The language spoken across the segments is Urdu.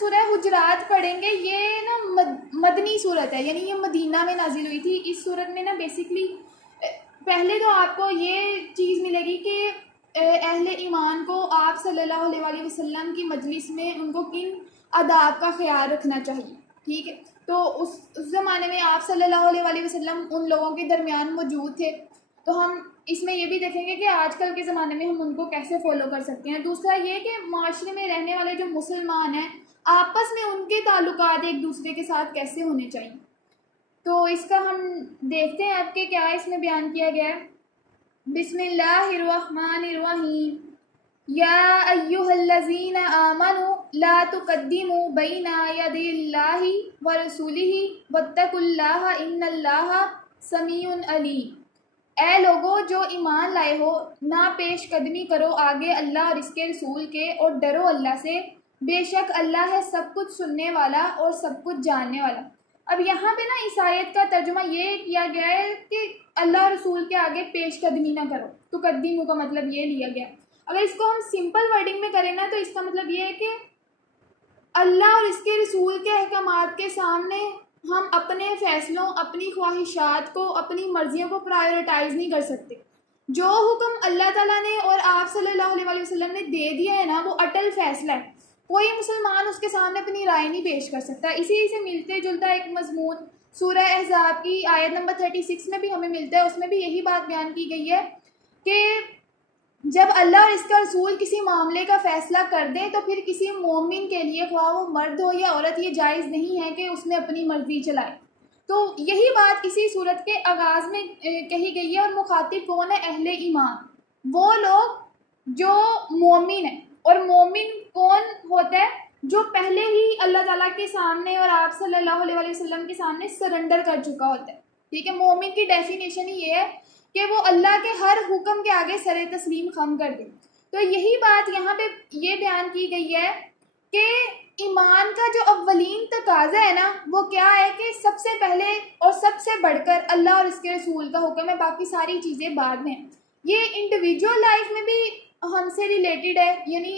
سورہ حجرات پڑھیں گے، یہ نا مدنی صورت ہے، یعنی یہ مدینہ میں نازل ہوئی تھی۔ اس صورت میں نا بیسکلی پہلے تو آپ کو یہ چیز ملے گی کہ اہل ایمان کو آپ صلی اللہ علیہ وآلہ وسلم کی مجلس میں ان کو کن آداب کا خیال رکھنا چاہیے، ٹھیک ہے۔ تو اس زمانے میں آپ صلی اللہ علیہ وآلہ وسلم ان لوگوں کے درمیان موجود تھے، تو ہم اس میں یہ بھی دیکھیں گے کہ آج کل کے زمانے میں ہم ان کو کیسے فالو کر سکتے ہیں۔ دوسرا یہ کہ معاشرے میں رہنے والے جو مسلمان ہیں آپس میں ان کے تعلقات ایک دوسرے کے ساتھ کیسے ہونے چاہیے، تو اس کا ہم دیکھتے ہیں اب کہ کیا اس میں بیان کیا گیا ہے۔ بسم اللہ الرحمن الرحیم، یا ایہا الذین آمنوا لا تقدموا بین یدی اللہ ورسولہ واتقوا اللہ ان اللہ سمیع علیم۔ اے لوگو جو ایمان لائے ہو، نہ پیش قدمی کرو آگے اللہ اور اس کے رسول کے، اور ڈرو اللہ سے، بے شک اللہ ہے سب کچھ سننے والا اور سب کچھ جاننے والا۔ اب یہاں پہ نا اس آیت کا ترجمہ یہ کیا گیا ہے کہ اللہ اور رسول کے آگے پیش قدمی نہ کرو، تو قدیموں کا مطلب یہ لیا گیا۔ اگر اس کو ہم سمپل ورڈنگ میں کریں نا تو اس کا مطلب یہ ہے کہ اللہ اور اس کے رسول کے احکامات کے سامنے ہم اپنے فیصلوں، اپنی خواہشات کو، اپنی مرضیوں کو پرائیورٹائز نہیں کر سکتے۔ جو حکم اللہ تعالیٰ نے اور آپ صلی اللہ علیہ وآلہ وسلم نے دے دیا ہے نا وہ اٹل فیصلہ ہے، کوئی مسلمان اس کے سامنے اپنی رائے نہیں پیش کر سکتا۔ اسی سے ملتے جلتا ایک مضمون سورہ احزاب کی آیت نمبر 36 میں بھی ہمیں ملتا ہے، اس میں بھی یہی بات بیان کی گئی ہے کہ جب اللہ اور اس کا رسول کسی معاملے کا فیصلہ کر دیں تو پھر کسی مومن کے لیے، خواہ وہ مرد ہو یا عورت، یہ جائز نہیں ہے کہ اس نے اپنی مرضی چلائے۔ تو یہی بات اسی صورت کے آغاز میں کہی گئی ہے، اور مخاطب کون ہے؟ اہل ایمان، وہ لوگ جو مومن ہیں۔ اور مومن کون ہوتا ہے؟ جو پہلے ہی اللہ تعالیٰ کے سامنے اور آپ صلی اللہ علیہ وآلہ وسلم کے سامنے سرنڈر کر چکا ہوتا ہے، ٹھیک ہے۔ مومن کی ڈیفینیشن ہی یہ ہے کہ وہ اللہ کے ہر حکم کے آگے سر تسلیم خم کر دے۔ تو یہی بات یہاں پہ یہ بیان کی گئی ہے کہ ایمان کا جو اولین تقاضا ہے نا وہ کیا ہے کہ سب سے پہلے اور سب سے بڑھ کر اللہ اور اس کے رسول کا حکم ہے، باقی ساری چیزیں بعد میں ہیں۔ یہ انڈیویجول لائف میں بھی ہم سے ریلیٹڈ ہے، یعنی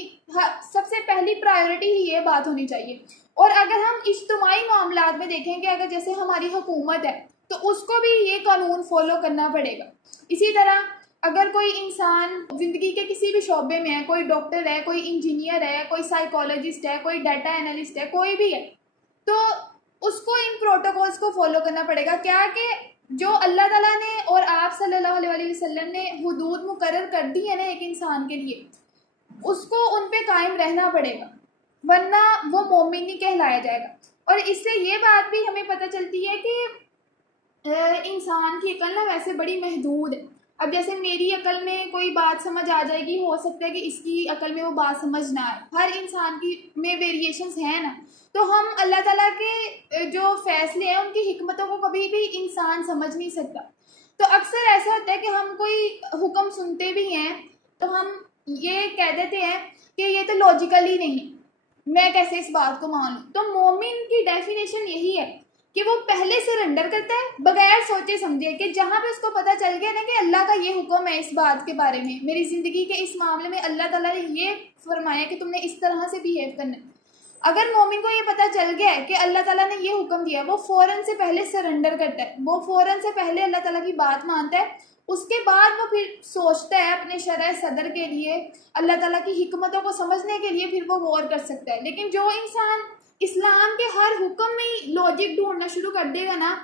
سب سے پہلی پرائیورٹی ہی یہ بات ہونی چاہیے۔ اور اگر ہم اجتماعی معاملات میں دیکھیں کہ اگر جیسے ہماری حکومت ہے تو اس کو بھی یہ قانون فالو کرنا پڑے گا۔ اسی طرح اگر کوئی انسان زندگی کے کسی بھی شعبے میں ہے، کوئی ڈاکٹر ہے، کوئی انجینئر ہے، کوئی سائیکالوجسٹ ہے، کوئی ڈیٹا انالسٹ ہے، کوئی بھی ہے، تو اس کو ان پروٹوکولز کو فالو کرنا پڑے گا۔ کیا کہ جو اللہ تعالیٰ نے اور آپ صلی اللہ علیہ وآلہ وسلم نے حدود مقرر کر دی ہے نا ایک انسان کے لیے، اس کو ان پہ قائم رہنا پڑے گا، ورنہ وہ مومن نہیں کہلایا جائے گا۔ اور اس سے یہ بات بھی ہمیں پتہ چلتی ہے کہ انسان کی عقل نا ویسے بڑی محدود ہے۔ اب جیسے میری عقل میں کوئی بات سمجھ آ جائے گی، ہو سکتا ہے کہ اس کی عقل میں وہ بات سمجھ نہ آئے، ہر انسان کی میں ویریشنز ہیں نا، تو ہم اللہ تعالیٰ کے جو فیصلے ہیں ان کی حکمتوں کو کبھی بھی انسان سمجھ نہیں سکتا۔ تو اکثر ایسا ہوتا ہے کہ ہم کوئی حکم سنتے بھی ہیں تو ہم یہ کہہ دیتے ہیں کہ یہ تو لاجیکل ہی نہیں ہے، میں کیسے اس بات کو مان لوں۔ تو مومن کی ڈیفینیشن یہی ہے کہ وہ پہلے سرنڈر کرتا ہے بغیر سوچے سمجھے، کہ جہاں پہ اس کو پتہ چل گیا نا کہ اللہ کا یہ حکم ہے اس بات کے بارے میں، میری زندگی کے اس معاملے میں اللہ تعالیٰ نے یہ فرمایا کہ تم نے اس طرح سے بیہیو کرنا ہے۔ اگر مومن کو یہ پتہ چل گیا ہے کہ اللہ تعالیٰ نے یہ حکم دیا، وہ فوراً سے پہلے سرنڈر کرتا ہے، وہ فوراً سے پہلے اللہ تعالیٰ کی بات مانتا ہے، اس کے بعد وہ پھر سوچتا ہے اپنے شرع صدر کے لیے، اللہ تعالیٰ کی حکمتوں کو سمجھنے کے لیے پھر وہ غور کر سکتا ہے۔ لیکن جو انسان اسلام کے ہر حکم میں ہی لاجک ڈھونڈنا شروع کر دے گا نا،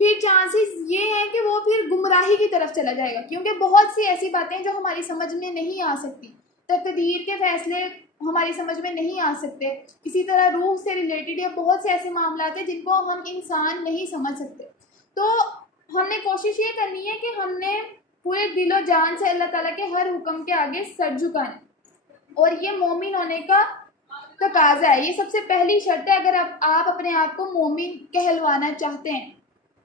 پھر چانسز یہ ہیں کہ وہ پھر گمراہی کی طرف چلا جائے گا، کیونکہ بہت سی ایسی باتیں جو ہماری سمجھ میں نہیں آ سکتی، تقدیر کے فیصلے ہماری سمجھ میں نہیں آ سکتے، اسی طرح روح سے ریلیٹڈ یا بہت سے ایسے معاملات ہیں جن کو ہم انسان نہیں سمجھ سکتے۔ تو ہم نے کوشش یہ کرنی ہے کہ ہم نے پورے دل و جان سے اللہ تعالیٰ کے ہر حکم کے آگے سر جھکانا، اور یہ مومن ہونے کا تقاضا ہے، یہ سب سے پہلی شرط ہے اگر آپ اپنے آپ کو مومن کہلوانا چاہتے ہیں۔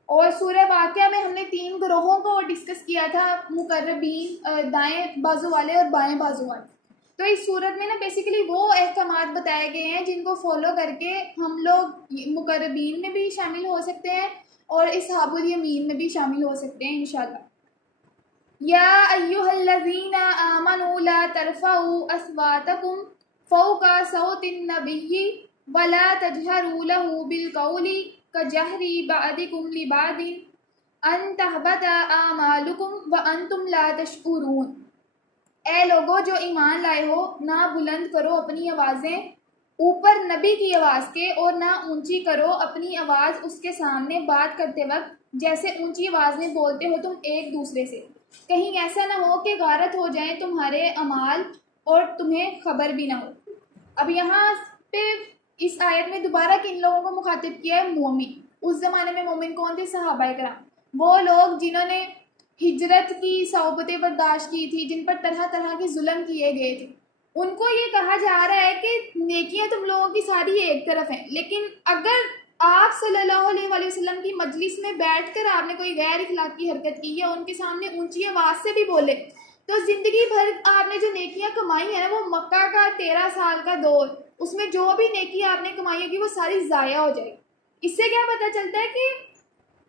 اور سورہ واقعہ میں ہم نے 3 گروہوں کو ڈسکس کیا تھا، مقربین، دائیں بازو والے اور بائیں بازو والے۔ تو اس صورت میں نا بیسیکلی وہ احکامات بتائے گئے ہیں جن کو فالو کر کے ہم لوگ مقربین میں بھی شامل ہو سکتے ہیں اور اصحاب الیمین میں بھی شامل ہو سکتے ہیں انشاءاللہ۔ یا ایھا الذین آمنوا لا ترفعوا اصواتکم فوق صوت النبی ولا تجهروا له بالقول كجهر بعضكم لبعض ان تحبط اعمالكم وانتم لا تشعرون۔ اے لوگو جو ایمان لائے ہو، نہ بلند کرو اپنی آوازیں اوپر نبی کی آواز کے، اور نہ اونچی کرو اپنی آواز اس کے سامنے بات کرتے وقت جیسے اونچی آواز میں بولتے ہو تم ایک دوسرے سے، کہیں ایسا نہ ہو کہ غارت ہو جائیں تمہارے اعمال اور تمہیں خبر بھی نہ ہو۔ اب یہاں پہ اس آیت میں دوبارہ کن لوگوں کو مخاطب کیا ہے؟ مومن۔ اس زمانے میں مومن کون تھے؟ صحابہ کرام، وہ لوگ جنہوں نے ہجرت کی صعوبتیں برداشت کی تھی، جن پر طرح طرح کے ظلم کیے گئے تھے۔ ان کو یہ کہا جا رہا ہے کہ نیکیاں تم لوگوں کی ساری ایک طرف ہیں، لیکن اگر آپ صلی اللہ علیہ وآلہ وسلم کی مجلس میں بیٹھ کر آپ نے کوئی غیر اخلاقی حرکت کی یا ان کے سامنے اونچی آواز سے بھی بولے تو زندگی بھر آپ نے جو نیکیاں کمائی ہیں نا، وہ مکہ کا 13 سال کا دور، اس میں جو بھی نیکی آپ نے کمائی ہوگی وہ ساری ضائع ہو جائے گی۔ اس سے کیا پتہ چلتا ہے کہ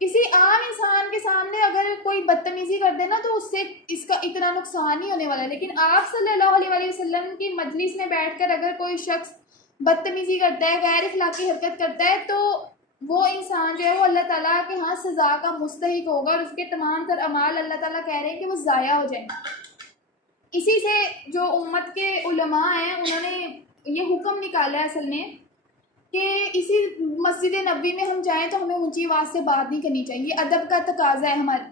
کسی عام انسان کے سامنے اگر کوئی بدتمیزی کر دے نا تو اس سے اس کا اتنا نقصان ہی ہونے والا ہے، لیکن آپ صلی اللہ علیہ وآلہ وسلم کی مجلس میں بیٹھ کر اگر کوئی شخص بدتمیزی کرتا ہے، غیر اخلاقی حرکت کرتا ہے، تو وہ انسان جو ہے وہ اللہ تعالیٰ کے ہاں سزا کا مستحق ہوگا، اور اس کے تمام تر اعمال اللہ تعالیٰ کہہ رہے ہیں کہ وہ ضائع ہو جائیں گے۔ اسی سے جو امت کے علماء ہیں انہوں نے یہ حکم نکالا ہے اصل میں کہ اسی مسجد نبوی میں ہم جائیں تو ہمیں اونچی آواز سے بات نہیں کرنی چاہیے، ادب کا تقاضا ہے ہمارا۔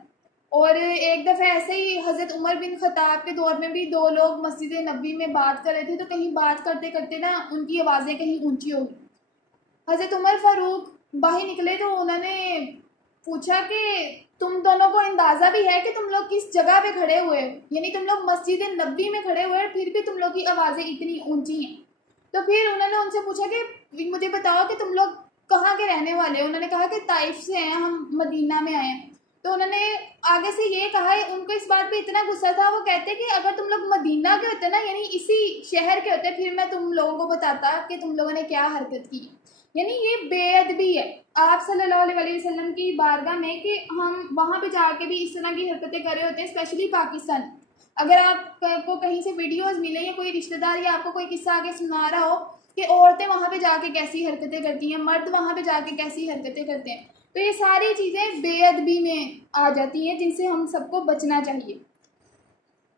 اور ایک دفعہ ایسے ہی حضرت عمر بن خطاب کے دور میں بھی دو لوگ مسجد نبوی میں بات کر رہے تھے، تو کہیں بات کرتے کرتے نا ان کی آوازیں کہیں اونچی ہو گئی۔ حضرت عمر فاروق باہر نکلے تو انہوں نے پوچھا کہ تم دونوں کو اندازہ بھی ہے کہ تم لوگ کس جگہ پہ کھڑے ہوئے، یعنی تم لوگ مسجد نبوی میں کھڑے ہوئے پھر بھی تم لوگ کی آوازیں اتنی اونچی ہیں۔ تو پھر انہوں نے ان سے پوچھا کہ مجھے بتاؤ کہ تم لوگ کہاں کے رہنے والے ہو؟ انہوں نے کہا کہ طائف سے ہیں، ہم مدینہ میں آئے ہیں۔ تو انہوں نے آگے سے یہ کہا، ان کو اس بات پہ اتنا غصہ تھا، وہ کہتے کہ اگر تم لوگ مدینہ کے ہوتے نا، یعنی اسی شہر کے ہوتے، پھر میں تم لوگوں کو بتاتا کہ تم لوگوں نے کیا حرکت کی۔ یعنی یہ بے ادبی ہے آپ صلی اللہ علیہ وآلہ وسلم کی بارگاہ میں کہ ہم وہاں پہ جا کے بھی اس طرح کی حرکتیں کر رہے ہوتے ہیں، اسپیشلی پاکستان۔ اگر آپ کو کہیں سے ویڈیوز ملے یا کوئی رشتہ دار یا آپ کو کوئی قصہ آگے سنا رہا ہو کہ عورتیں وہاں پہ جا کے کیسی حرکتیں کرتی ہیں، مرد وہاں پہ جا کے کیسی حرکتیں کرتے ہیں، تو یہ ساری چیزیں بے ادبی میں آ جاتی ہیں جن سے ہم سب کو بچنا چاہیے۔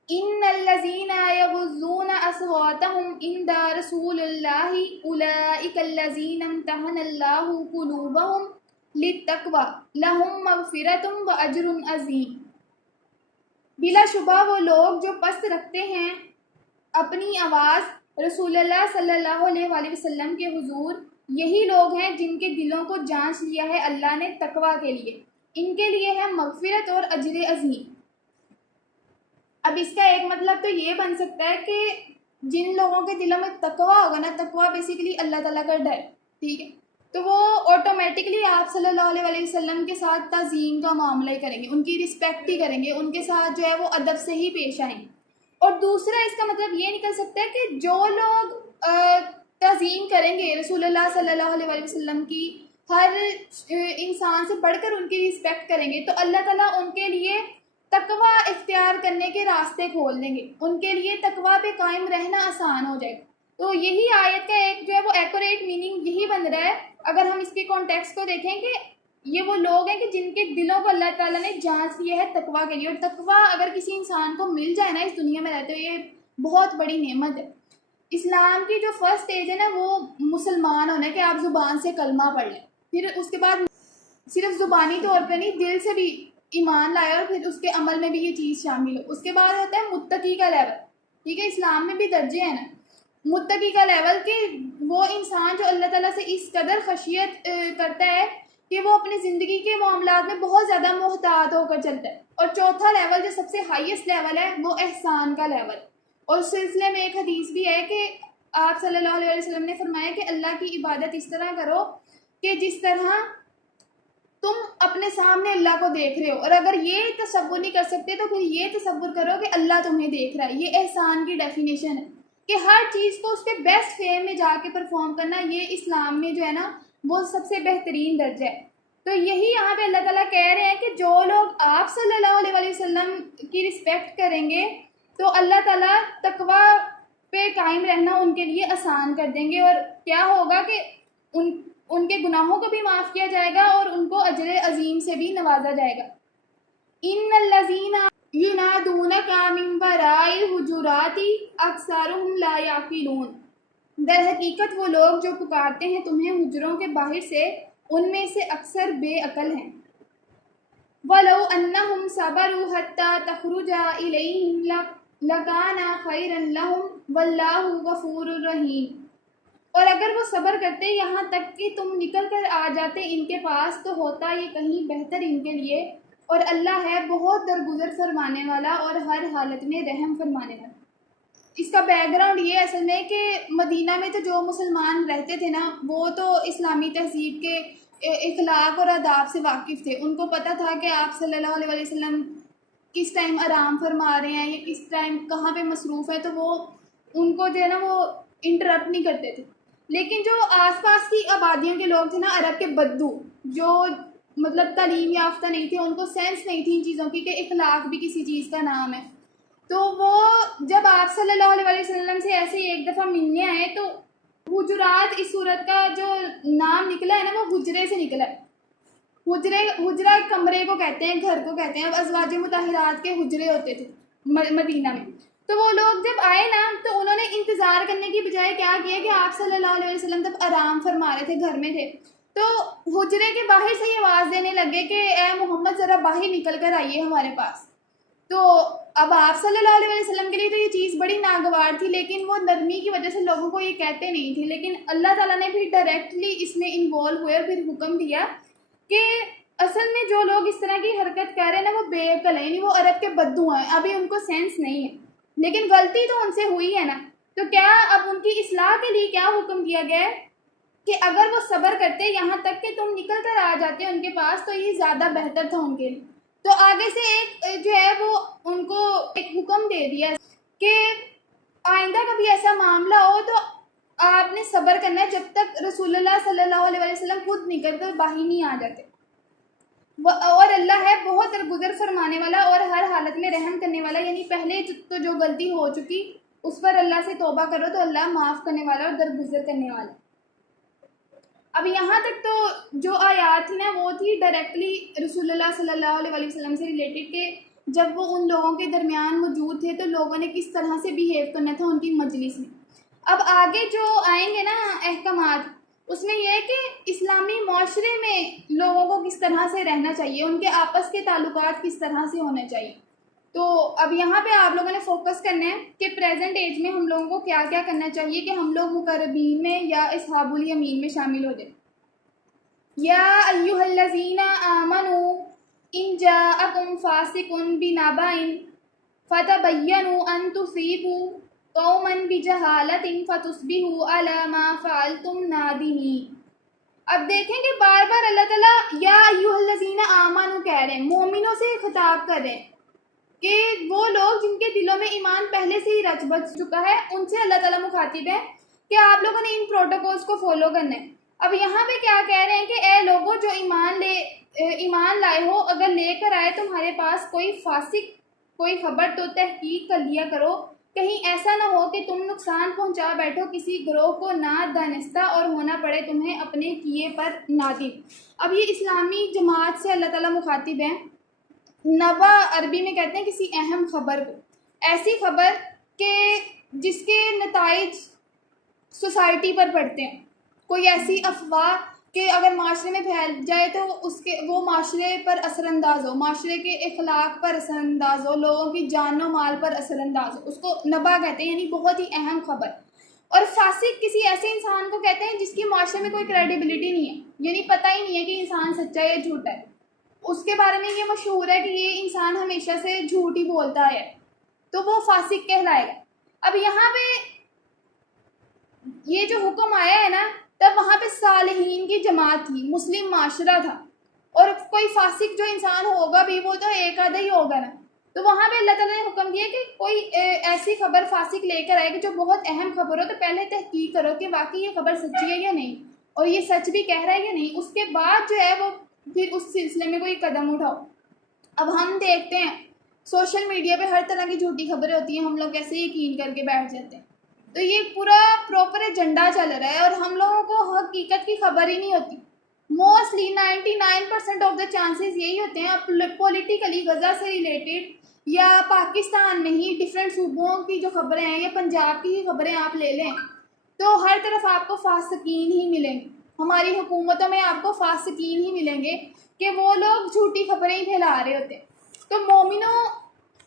ان الذين يغضون اصواتهم عند رسول الله اولئك الذين امتحن الله قلوبهم للتقوى لهم مغفرة واجر عظیم۔ بلا شبہ وہ لوگ جو پست رکھتے ہیں اپنی آواز رسول اللہ صلی اللہ علیہ وآلہ وسلم کے حضور، یہی لوگ ہیں جن کے دلوں کو جانچ لیا ہے اللہ نے تقویٰ کے لیے، ان کے لیے ہے مغفرت اور اجر عظیم۔ اب اس کا ایک مطلب تو یہ بن سکتا ہے کہ جن لوگوں کے دلوں میں تقویٰ ہوگا نا، تقویٰ بیسیکلی اللہ تعالیٰ کا ڈر، ٹھیک ہے، تو وہ آٹومیٹکلی آپ صلی اللہ علیہ وآلہ وسلم کے ساتھ تعظیم کا معاملہ ہی کریں گے، ان کی رسپیکٹ ہی کریں گے، ان کے ساتھ جو ہے وہ ادب سے ہی پیش آئیں گے۔ اور دوسرا اس کا مطلب یہ نکل سکتا ہے کہ جو لوگ تعظیم کریں گے رسول اللہ صلی اللہ علیہ وآلہ وسلم کی، ہر انسان سے بڑھ کر ان کی رسپیکٹ کریں گے، تو اللہ تعالیٰ ان کے لیے تقویٰ اختیار کرنے کے راستے کھول دیں گے، ان کے لیے تقویٰ پہ قائم رہنا آسان ہو جائے گا۔ تو یہی آیت کا ایک جو ہے وہ ایکوریٹ میننگ یہی بن رہا ہے اگر ہم اس کے کانٹیکسٹ کو دیکھیں کہ یہ وہ لوگ ہیں کہ جن کے دلوں کو اللہ تعالیٰ نے جانچ لیا ہے تقویٰ کے لیے، اور تقویٰ اگر کسی انسان کو مل جائے نا اس دنیا میں رہتے ہوئے، یہ بہت بڑی نعمت ہے۔ اسلام کی جو فرسٹ سٹیج ہے نا وہ مسلمان ہونا ہے کہ آپ زبان سے کلمہ پڑھ لیں، پھر اس کے بعد صرف زبانی طور پہ نہیں، دل سے بھی ایمان لائے اور پھر اس کے عمل میں بھی یہ چیز شامل ہو۔ اس کے بعد ہوتا ہے متقی کا لیول، ٹھیک ہے، اسلام میں بھی درجے ہیں نا، متقی کا لیول کہ وہ انسان جو اللہ تعالیٰ سے اس قدر خشیت کرتا ہے کہ وہ اپنی زندگی کے معاملات میں بہت زیادہ محتاط ہو کر چلتا ہے۔ اور چوتھا لیول جو سب سے ہائیسٹ لیول ہے وہ احسان کا لیول۔ اور اس سلسلے میں ایک حدیث بھی ہے کہ آپ صلی اللہ علیہ وسلم نے فرمایا کہ اللہ کی عبادت اس طرح کرو کہ جس طرح تم اپنے سامنے اللہ کو دیکھ رہے ہو، اور اگر یہ تصور نہیں کر سکتے تو پھر یہ تصور کرو کہ اللہ تمہیں دیکھ رہا ہے۔ یہ احسان کی ڈیفینیشن ہے کہ ہر چیز کو اس کے بیسٹ فیم میں جا کے پرفارم کرنا، یہ اسلام میں جو ہے نا وہ سب سے بہترین درجہ ہے۔ تو یہی یہاں پہ اللہ تعالیٰ کہہ رہے ہیں کہ جو لوگ آپ صلی اللہ علیہ وآلہ وسلم کی رسپیکٹ کریں گے تو اللہ تعالیٰ تقویٰ پہ قائم رہنا ان کے لیے آسان کر دیں گے، اور کیا ہوگا کہ ان کے گناہوں کو بھی معاف کیا جائے گا اور ان کو اجر عظیم سے بھی نوازا جائے گا۔ ان الذین ینادونک من وراء الحجرات اکثرهم لا یعقلون، در حقیقت وہ لوگ جو پکارتے ہیں تمہیں حجروں کے باہر سے، ان میں سے اکثر بے عقل ہیں۔ وَلَوْ أَنَّهُمْ صَبَرُوا حَتَّى تَخْرُجَ إِلَيْهِمْ لَكَانَ خَيْرًا لَهُمْ وَاللَّهُ غَفُورٌ رَحِيمٌ، اور اگر وہ صبر کرتے یہاں تک کہ تم نکل کر آ جاتے ان کے پاس تو ہوتا یہ کہیں بہتر ان کے لیے، اور اللہ ہے بہت درگزر فرمانے والا اور ہر حالت میں رحم فرمانے والا۔ اس کا بیک گراؤنڈ یہ اصل میں کہ مدینہ میں تو جو مسلمان رہتے تھے نا وہ تو اسلامی تہذیب کے اخلاق اور آداب سے واقف تھے، ان کو پتہ تھا کہ آپ صلی اللہ علیہ وسلم کس ٹائم آرام فرما رہے ہیں یا کس ٹائم کہاں پہ مصروف ہے، تو وہ ان کو جو ہے نا وہ انٹرپٹ نہیں کرتے تھے۔ لیکن جو آس پاس کی آبادیوں کے لوگ تھے نا، عرب کے بدو جو مطلب تعلیم یافتہ نہیں تھے، ان کو سینس نہیں تھی ان چیزوں کی کہ اخلاق بھی کسی چیز کا نام ہے، تو وہ جب آپ صلی اللہ علیہ وسلم سے ایسے ایک دفعہ ملنے آئے تو حجرات اس صورت کا جو نام نکلا ہے نا وہ حجرے سے نکلا ہے۔ حجرہ کمرے کو کہتے ہیں، گھر کو کہتے ہیں، اب ازواج مطہرات کے حجرے ہوتے تھے مدینہ میں۔ تو وہ لوگ جب آئے نا تو انہوں نے انتظار کرنے کی بجائے کیا کیا کہ آپ صلی اللہ علیہ وسلم جب آرام فرما رہے تھے گھر میں تھے تو حجرے کے باہر سے یہ آواز دینے لگے کہ اے محمد ذرا باہر نکل کر آئیے ہمارے پاس۔ تو اب آپ صلی اللہ علیہ وسلم کے لیے تو یہ چیز بڑی ناگوار تھی، لیکن وہ نرمی کی وجہ سے لوگوں کو یہ کہتے نہیں تھے، لیکن اللہ تعالیٰ نے پھر ڈائریکٹلی اس میں انوالو ہوئے اور پھر حکم دیا کہ اصل میں جو لوگ اس طرح کی حرکت کر رہے ہیں نا وہ بے عقل ہیں، یعنی وہ عرب کے بدو ہیں، ابھی ان کو سینس نہیں ہے، لیکن غلطی تو ان سے ہوئی ہے نا، تو کیا اب ان کی اصلاح کے لیے کیا حکم دیا گیا ہے کہ اگر وہ صبر کرتے یہاں تک کہ تم نکل کر آ جاتے ان کے پاس تو یہ زیادہ بہتر تھا ان کے لیے۔ تو آگے سے ایک جو ہے وہ ان کو ایک حکم دے دیا کہ آئندہ کبھی ایسا معاملہ ہو تو آپ نے صبر کرنا ہے جب تک رسول اللہ صلی اللہ علیہ وسلم خود نکل کر باہر نہیں آ جاتے، اور اللہ ہے بہت درگزر فرمانے والا اور ہر حالت میں رحم کرنے والا، یعنی پہلے تو جو غلطی ہو چکی اس پر اللہ سے توبہ کرو تو اللہ معاف کرنے والا اور درگزر کرنے والا۔ اب یہاں تک تو جو آیات تھی نا وہ تھی ڈائریکٹلی رسول اللہ صلی اللہ علیہ وسلم سے ریلیٹڈ کہ جب وہ ان لوگوں کے درمیان موجود تھے تو لوگوں نے کس طرح سے بیہیو کرنا تھا ان کی مجلس میں۔ اب آگے جو آئیں گے نا احکامات، اس میں یہ ہے کہ اسلامی معاشرے میں لوگوں کو کس طرح سے رہنا چاہیے، ان کے آپس کے تعلقات کس طرح سے ہونے چاہیے۔ تو اب یہاں پہ آپ لوگوں نے فوکس کرنا ہے کہ پریزنٹ ایج میں ہم لوگوں کو کیا کیا کرنا چاہیے کہ ہم لوگ مقربین میں یا اصحاب الیمین میں شامل ہو جائیں۔ یا ایھا الذین آمنوا ان جاءکم فاسق بنبأ فتبینوا ان تصیبوا قوما بجہالۃ فتصبحوا علی ما فعلتم نادمین۔ اب دیکھیں کہ بار بار اللہ تعالیٰ یا ایھا الذین آمنوا کہہ رہے ہیں، مومنوں سے خطاب کر رہے ہیں کہ وہ لوگ جن کے دلوں میں ایمان پہلے سے ہی رچ بس چکا ہے ان سے اللہ تعالیٰ مخاطب ہے کہ آپ لوگوں نے ان پروٹوکولز کو فالو کرنا ہے۔ اب یہاں پہ کیا کہہ رہے ہیں کہ اے لوگوں جو ایمان لائے ہو، اگر لے کر آئے تمہارے پاس کوئی فاسق کوئی خبر تو تحقیق کر لیا کرو، کہیں ایسا نہ ہو کہ تم نقصان پہنچا بیٹھو کسی گروہ کو نہ دانستہ اور ہونا پڑے تمہیں اپنے کیے پر نادم۔ اب یہ اسلامی جماعت سے اللہ تعالیٰ مخاطب ہے۔ نبا عربی میں کہتے ہیں کسی اہم خبر کو، ایسی خبر کہ جس کے نتائج سوسائٹی پر پڑتے ہیں، کوئی ایسی افواہ کہ اگر معاشرے میں پھیل جائے تو وہ معاشرے پر اثر انداز ہو، معاشرے کے اخلاق پر اثر انداز ہو، لوگوں کی جان و مال پر اثر انداز ہو، اس کو نبا کہتے ہیں، یعنی بہت ہی اہم خبر۔ اور فاسق کسی ایسے انسان کو کہتے ہیں جس کی معاشرے میں کوئی کریڈیبلٹی نہیں ہے، یعنی پتہ ہی نہیں ہے کہ انسان سچا ہے یا جھوٹا ہے، اس کے بارے میں یہ مشہور ہے کہ یہ انسان ہمیشہ سے جھوٹ ہی بولتا ہے، تو وہ فاسق کہلائے گا۔ اب یہاں پہ یہ جو حکم آیا ہے نا تب وہاں پہ صالحین کی جماعت تھی، مسلم معاشرہ تھا، اور کوئی فاسق جو انسان ہوگا بھی وہ تو ایک آدھا ہی ہوگا نا، تو وہاں پہ اللہ تعالیٰ نے حکم دیا کہ کوئی ایسی خبر فاسق لے کر آئے کہ جو بہت اہم خبر ہو تو پہلے تحقیق کرو کہ واقعی یہ خبر سچی ہے یا نہیں، اور یہ سچ بھی کہہ رہا ہے یا نہیں، اس کے بعد جو ہے وہ پھر اس سلسلے میں کوئی قدم اٹھاؤ۔ اب ہم دیکھتے ہیں سوشل میڈیا پہ ہر طرح کی جھوٹی خبریں ہوتی ہیں، ہم لوگ کیسے یقین کر کے بیٹھ جاتے ہیں، تو یہ پورا پراپر ایجنڈا چل رہا ہے اور ہم لوگوں کو حق حقیقت کی خبر ہی نہیں ہوتی. موسٹلی 99% آف دا چانسز یہی ہوتے ہیں. پولیٹیکلی غزہ سے ریلیٹڈ یا پاکستان میں ہی ڈفرینٹ صوبوں کی جو خبریں ہیں یا پنجاب کی ہی خبریں آپ لے لیں تو ہر طرف آپ کو فاسقین ہی ملیں گے. ہماری حکومتوں میں آپ کو فاسقین ہی ملیں گے کہ وہ لوگ جھوٹی خبریں ہی پھیلا رہے ہوتے ہیں. تو مومنوں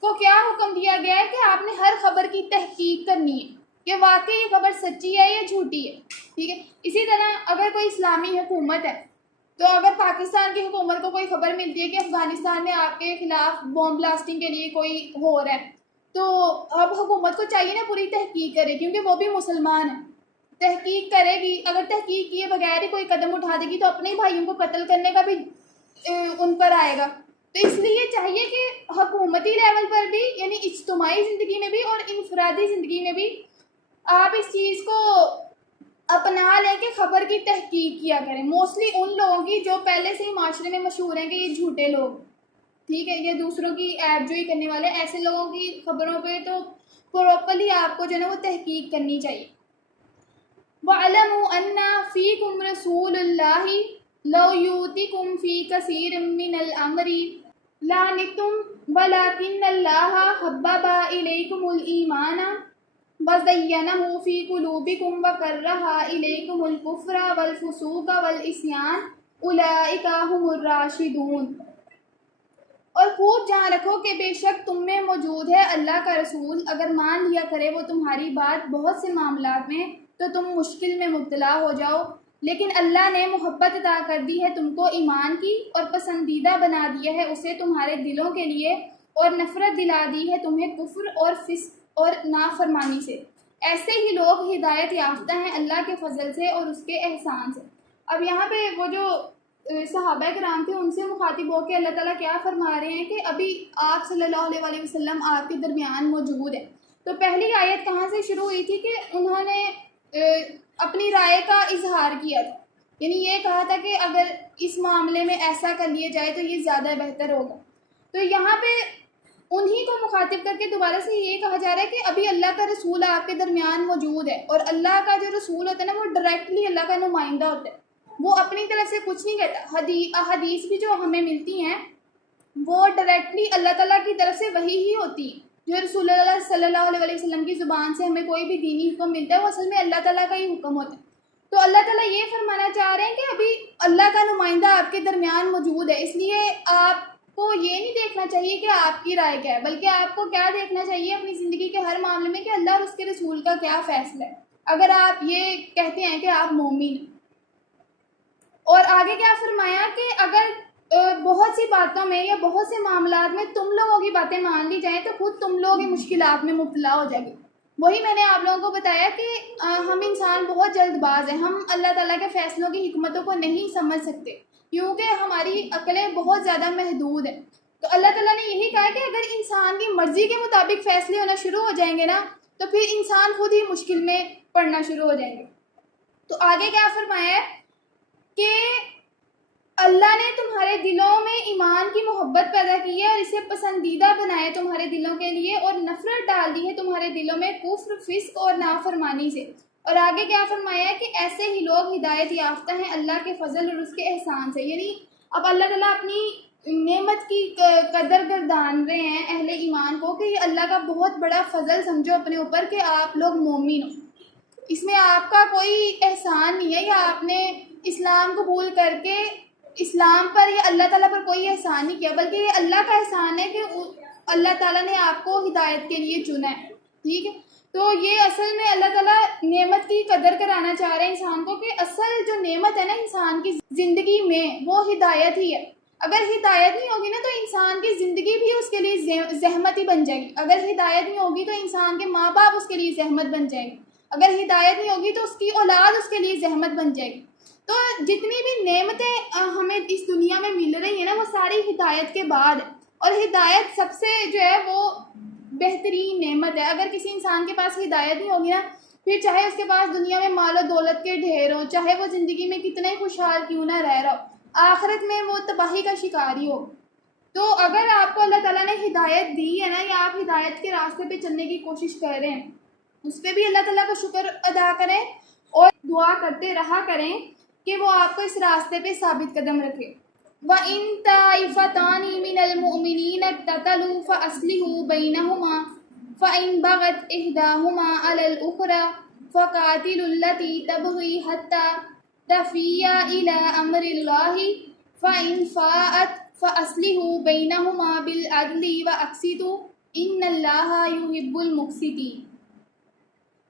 کو کیا حکم دیا گیا ہے کہ آپ نے ہر خبر کی تحقیق کرنی ہے کہ واقعی یہ خبر سچی ہے یا جھوٹی ہے. ٹھیک ہے. اسی طرح اگر کوئی اسلامی حکومت ہے تو اگر پاکستان کی حکومت کو کوئی خبر ملتی ہے کہ افغانستان میں آپ کے خلاف بوم بلاسٹنگ کے لیے کوئی ہو رہا ہے تو اب حکومت کو چاہیے نا پوری تحقیق کرے کیونکہ وہ بھی مسلمان ہے. تحقیق کرے گی. اگر تحقیق کیے بغیر ہی کوئی قدم اٹھا دے گی تو اپنے بھائیوں کو قتل کرنے کا بھی ان پر آئے گا. تو اس لیے چاہیے کہ حکومتی لیول پر بھی یعنی اجتماعی زندگی میں بھی اور انفرادی زندگی میں بھی آپ اس چیز کو اپنا لیں کہ خبر کی تحقیق کیا کریں. موسٹلی ان لوگوں کی جو پہلے سے ہی معاشرے میں مشہور ہیں کہ یہ جھوٹے لوگ, ٹھیک ہے, یہ دوسروں کی ایپ جوئی کرنے والے, ایسے لوگوں کی خبروں پہ تو پراپرلی آپ کو جو ہے نا وہ تحقیق کرنی چاہیے. وَاعْلَمُوا أَنَّ فِيكُمْ رَسُولَ اللَّهِ لَوْ يُؤْتِكُمْ فِي كَثِيرٍ مِّنَ الْأَمْرِ لَعَنِتُّمْ وَلَٰكِنَّ اللَّهَ حَبَّبَ إِلَيْكُمُ الْإِيمَانَ وَزَيَّنَهُ فِي قُلُوبِكُمْ وَكَرَّهَ إِلَيْكُمُ الْكُفْرَ وَالْفُسُوقَ وَالْعِصْيَانَ أُولَٰئِكَ هُمُ الرَّاشِدُونَ. اور خوب جان رکھو کہ بے شک تم میں موجود ہے اللہ کا رسول, اگر مان لیا کرے وہ تمہاری بات بہت سے معاملات میں تو تم مشکل میں مبتلا ہو جاؤ, لیکن اللہ نے محبت عطا کر دی ہے تم کو ایمان کی اور پسندیدہ بنا دیا ہے اسے تمہارے دلوں کے لیے اور نفرت دلا دی ہے تمہیں کفر اور فسق اور نافرمانی سے. ایسے ہی لوگ ہدایت یافتہ ہیں اللہ کے فضل سے اور اس کے احسان سے. اب یہاں پہ وہ جو صحابہ کرام تھے ان سے مخاطب ہو کے اللہ تعالیٰ کیا فرما رہے ہیں کہ ابھی آپ صلی اللہ علیہ وسلم آپ کے درمیان موجود ہے. تو پہلی آیت کہاں سے شروع ہوئی تھی کہ انہوں نے اپنی رائے کا اظہار کیا تھا, یعنی یہ کہا تھا کہ اگر اس معاملے میں ایسا کر لیا جائے تو یہ زیادہ بہتر ہوگا. تو یہاں پہ انہی کو مخاطب کر کے دوبارہ سے یہ کہا جا رہا ہے کہ ابھی اللہ کا رسول آپ کے درمیان موجود ہے, اور اللہ کا جو رسول ہوتا ہے نا وہ ڈائریکٹلی اللہ کا نمائندہ ہوتا ہے, وہ اپنی طرف سے کچھ نہیں کہتا. حدیث بھی جو ہمیں ملتی ہیں وہ ڈائریکٹلی اللہ تعالیٰ کی طرف سے وہی ہی ہوتی ہے. جو رسول اللہ صلی اللہ علیہ وسلم کی زبان سے ہمیں کوئی بھی دینی حکم ملتا ہے وہ اصل میں اللہ تعالیٰ کا ہی حکم ہوتا ہے. تو اللہ تعالیٰ یہ فرمانا چاہ رہے ہیں کہ ابھی اللہ کا نمائندہ آپ کے درمیان موجود ہے, اس لیے آپ کو یہ نہیں دیکھنا چاہیے کہ آپ کی رائے کیا ہے, بلکہ آپ کو کیا دیکھنا چاہیے اپنی زندگی کے ہر معاملے میں کہ اللہ اور اس کے رسول کا کیا فیصلہ ہے, اگر آپ یہ کہتے ہیں کہ آپ مومن ہیں. اور آگے کیا فرمایا کہ اگر بہت سی باتوں میں یا بہت سے معاملات میں تم لوگوں کی باتیں مان لی جائیں تو خود تم لوگ ہی مشکلات میں مبتلا ہو جائیں گے. وہی میں نے آپ لوگوں کو بتایا کہ ہم انسان بہت جلد باز ہیں, ہم اللہ تعالیٰ کے فیصلوں کی حکمتوں کو نہیں سمجھ سکتے کیونکہ ہماری عقلیں بہت زیادہ محدود ہیں. تو اللہ تعالیٰ نے یہی کہا کہ اگر انسان کی مرضی کے مطابق فیصلے ہونا شروع ہو جائیں گے نا تو پھر انسان خود ہی مشکل میں پڑنا شروع ہو جائیں گے. تو آگے کیا فرمایا ہے کہ اللہ نے تمہارے دلوں میں ایمان کی محبت پیدا کی ہے اور اسے پسندیدہ بنایا تمہارے دلوں کے لیے, اور نفرت ڈال دی ہے تمہارے دلوں میں کفر, فسق اور نافرمانی سے. اور آگے کیا فرمایا ہے کہ ایسے ہی لوگ ہدایت یافتہ ہیں اللہ کے فضل اور اس کے احسان سے. یعنی اب اللہ تعالیٰ اپنی نعمت کی قدر گردان رہے ہیں اہل ایمان کو کہ یہ اللہ کا بہت بڑا فضل سمجھو اپنے اوپر کہ آپ لوگ مومن ہو. اس میں آپ کا کوئی احسان نہیں ہے, یا آپ نے اسلام قبول کر کے اسلام پر یا اللہ تعالیٰ پر کوئی احسان نہیں کیا, بلکہ یہ اللہ کا احسان ہے کہ اللہ تعالیٰ نے آپ کو ہدایت کے لیے چنا ہے. ٹھیک ہے. تو یہ اصل میں اللہ تعالیٰ نعمت کی قدر کرانا چاہ رہے ہیں انسان کو کہ اصل جو نعمت ہے نا انسان کی زندگی میں وہ ہدایت ہی ہے. اگر ہدایت نہیں ہوگی نا تو انسان کی زندگی بھی اس کے لیے زحمت ہی بن جائے گی. اگر ہدایت نہیں ہوگی تو انسان کے ماں باپ اس کے لیے زحمت بن جائے گی. اگر ہدایت نہیں ہوگی تو اس کی اولاد اس کے لیے زحمت بن جائے گی. تو جتنی بھی نعمتیں ہمیں اس دنیا میں مل رہی ہیں نا وہ ساری ہدایت کے بعد ہے, اور ہدایت سب سے جو ہے وہ بہترین نعمت ہے. اگر کسی انسان کے پاس ہدایت نہیں ہوگی نا پھر چاہے اس کے پاس دنیا میں مال و دولت کے ڈھیر ہوں, چاہے وہ زندگی میں کتنے خوشحال کیوں نہ رہ رہا ہو, آخرت میں وہ تباہی کا شکار ہی ہو. تو اگر آپ کو اللہ تعالیٰ نے ہدایت دی ہے نا, یا آپ ہدایت کے راستے پہ چلنے کی کوشش کر رہے ہیں, اس پہ بھی اللہ تعالیٰ کا شکر ادا کریں, اور دعا کرتے رہا کریں کہ وہ آپ کو اس راستے پہ ثابت قدم رکھے۔ وَإِن طَائِفَتَانِ مِنَ الْمُؤْمِنِينَ اقْتَتَلُوا فَأَصْلِحُوا بَيْنَهُمَا فَإِن بَغَتْ إِحْدَاهُمَا عَلَى الْأُخْرَى فَقَاتِلُوا الَّتِي تَبْغِي حَتَّى تَفِيَّ إِلَى أَمْرِ اللَّهِ فَإِن فَاءَتْ فَأَصْلِحُوا بَيْنَهُمَا بِالْعَدْلِ وَأَقْسِطُوا إِنَّ اللَّهَ يُحِبُّ الْمُقْسِطِينَ۔